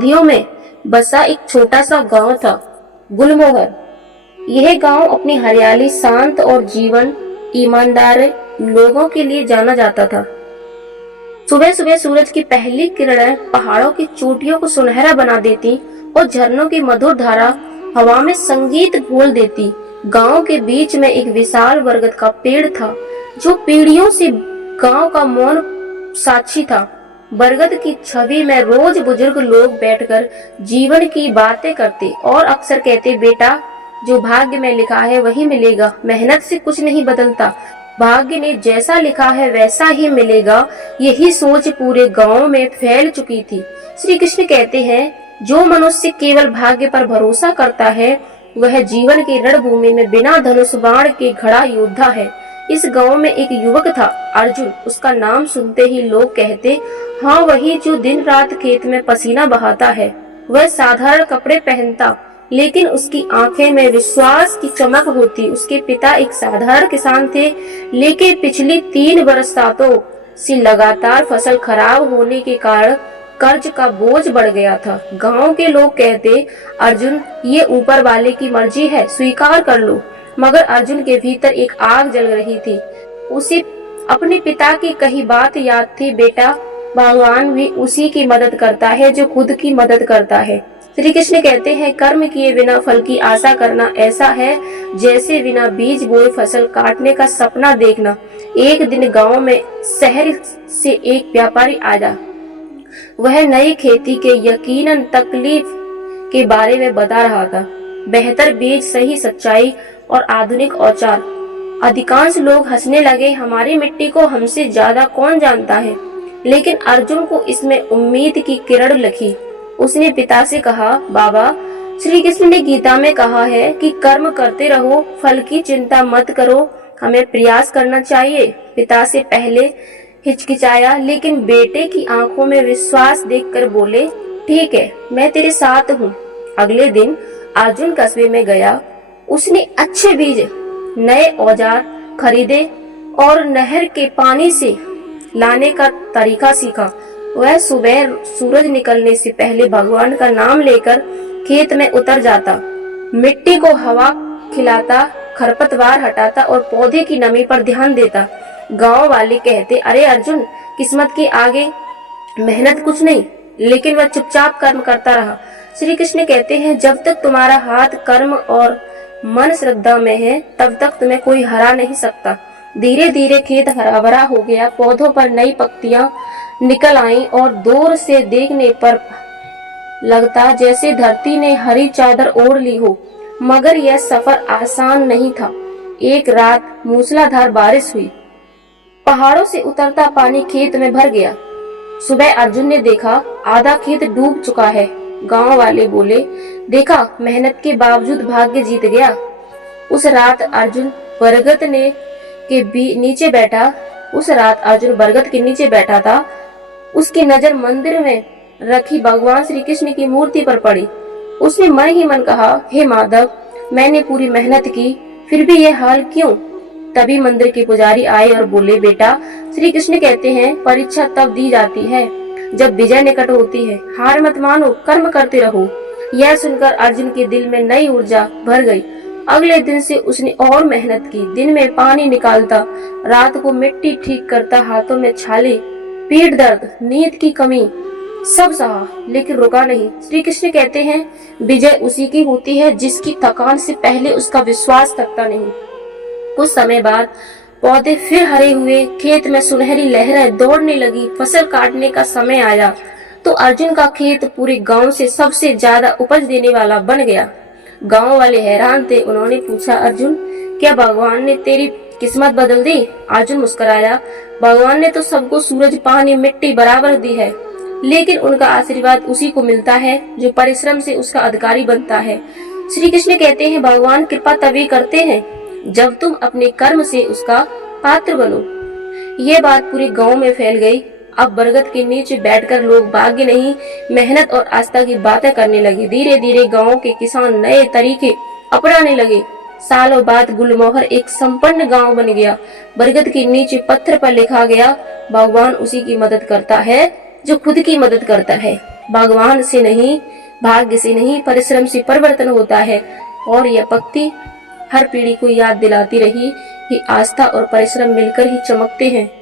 वादियों में बसा एक छोटा सा गांव था, गुलमोहर। यह गांव अपनी हरियाली, शांत और जीवन ईमानदार लोगों के लिए जाना जाता था। सुबह सुबह सूरज की पहली किरणें पहाड़ों की चोटियों को सुनहरा बना देती और झरनों की मधुर धारा हवा में संगीत घोल देती। गांव के बीच में एक विशाल बरगद का पेड़ था, जो पीढ़ियों से गांव का मौन साक्षी था। बरगद की छवि में रोज बुजुर्ग लोग बैठकर जीवन की बातें करते और अक्सर कहते, बेटा, जो भाग्य में लिखा है वही मिलेगा। मेहनत से कुछ नहीं बदलता, भाग्य ने जैसा लिखा है वैसा ही मिलेगा। यही सोच पूरे गांव में फैल चुकी थी। श्री कृष्ण कहते हैं, जो मनुष्य केवल भाग्य पर भरोसा करता है वह जीवन की रणभूमि में बिना धनुष बाण के खड़ा योद्धा है। इस गांव में एक युवक था, अर्जुन। उसका नाम सुनते ही लोग कहते, हाँ, वही जो दिन रात खेत में पसीना बहाता है। वह साधारण कपड़े पहनता, लेकिन उसकी आंखें में विश्वास की चमक होती। उसके पिता एक साधारण किसान थे, लेकिन पिछली 3 बरसातों से लगातार फसल खराब होने के कारण कर्ज का बोझ बढ़ गया था। गांव के लोग कहते, अर्जुन, ये ऊपर वाले की मर्जी है, स्वीकार कर लो। मगर अर्जुन के भीतर एक आग जल रही थी। उसे अपने पिता की कही बात याद थी, बेटा, भगवान भी उसी की मदद करता है जो खुद की मदद करता है। श्री कृष्ण कहते हैं, कर्म किए बिना फल की आशा करना ऐसा है जैसे बिना बीज बोए फसल काटने का सपना देखना। एक दिन गांव में शहर से एक व्यापारी आया। वह नई खेती के यकीनन तकलीफ के बारे में बता रहा था। बेहतर बीज, सही सच्चाई और आधुनिक औजार। अधिकांश लोग हंसने लगे, हमारी मिट्टी को हमसे ज्यादा कौन जानता है। लेकिन अर्जुन को इसमें उम्मीद की किरण लगी। उसने पिता से कहा, बाबा, श्री कृष्ण ने गीता में कहा है कि कर्म करते रहो, फल की चिंता मत करो, हमें प्रयास करना चाहिए। पिता से पहले हिचकिचाया, लेकिन बेटे की आंखों में विश्वास देखकर बोले, ठीक है, मैं तेरे साथ हूँ। अगले दिन अर्जुन कस्बे में गया। उसने अच्छे बीज, नए औजार खरीदे और नहर के पानी से लाने का तरीका सीखा। वह सुबह सूरज निकलने से पहले भगवान का नाम लेकर खेत में उतर जाता, मिट्टी को हवा खिलाता, खरपतवार हटाता और पौधे की नमी पर ध्यान देता। गांव वाले कहते, अरे अर्जुन, किस्मत के आगे मेहनत कुछ नहीं। लेकिन वह चुपचाप कर्म करता रहा। श्री कृष्ण कहते हैं, जब तक तुम्हारा हाथ कर्म और मन श्रद्धा में है, तब तक तुम्हें कोई हरा नहीं सकता। धीरे धीरे खेत हरा भरा हो गया, पौधों पर नई पत्तियां निकल आईं और दूर से देखने पर लगता जैसे धरती ने हरी चादर ओढ़ ली हो। मगर यह सफर आसान नहीं था। एक रात मूसलाधार बारिश हुई। पहाड़ों से उतरता पानी खेत में भर गया। सुबह अर्जुन ने देखा, आधा खेत डूब चुका है। गांव वाले बोले, देखा, मेहनत के बावजूद भाग्य जीत गया। उस रात अर्जुन बरगद के नीचे बैठा था। उसकी नजर मंदिर में रखी भगवान श्री कृष्ण की मूर्ति पर पड़ी। उसने मन ही मन कहा, हे माधव, मैंने पूरी मेहनत की, फिर भी यह हाल क्यों? तभी मंदिर के पुजारी आए और बोले, बेटा, श्री कृष्ण कहते हैं, परीक्षा तब दी जाती है जब विजय निकट होती है। हार मत मानो, कर्म करते रहो। यह सुनकर अर्जुन के दिल में नई ऊर्जा भर गई। अगले दिन से उसने और मेहनत की। दिन में पानी निकालता, रात को मिट्टी ठीक करता, हाथों में छाले, पीठ दर्द, नींद की कमी सब सहा, लेकिन रुका नहीं। श्री कृष्ण कहते हैं, विजय उसी की होती है जिसकी थकान से पहले उसका विश्वास थकता नहीं। कुछ समय बाद पौधे फिर हरे हुए, खेत में सुनहरी लहरें दौड़ने लगी। फसल काटने का समय आया तो अर्जुन का खेत पूरे गांव से सबसे ज्यादा उपज देने वाला बन गया। गांव वाले हैरान थे। उन्होंने पूछा, अर्जुन, क्या भगवान ने तेरी किस्मत बदल दी? अर्जुन मुस्कुराया, भगवान ने तो सबको सूरज, पानी, मिट्टी बराबर दी है, लेकिन उनका आशीर्वाद उसी को मिलता है जो परिश्रम से उसका अधिकारी बनता है। श्री कृष्ण कहते हैं, भगवान कृपा तभी करते हैं जब तुम अपने कर्म से उसका पात्र बनो। ये बात पूरे गांव में फैल गई। अब बरगद के नीचे बैठकर लोग भाग्य नहीं, मेहनत और आस्था की बातें करने लगे। धीरे धीरे गांव के किसान नए तरीके अपनाने लगे। सालों बाद गुलमोहर एक संपन्न गांव बन गया। बरगद के नीचे पत्थर पर लिखा गया, भगवान उसी की मदद करता है जो खुद की मदद करता है। भगवान से नहीं, भाग्य से नहीं, परिश्रम से परिवर्तन होता है। और यह पंक्ति हर पीढ़ी को याद दिलाती रही कि आस्था और परिश्रम मिलकर ही चमकते हैं।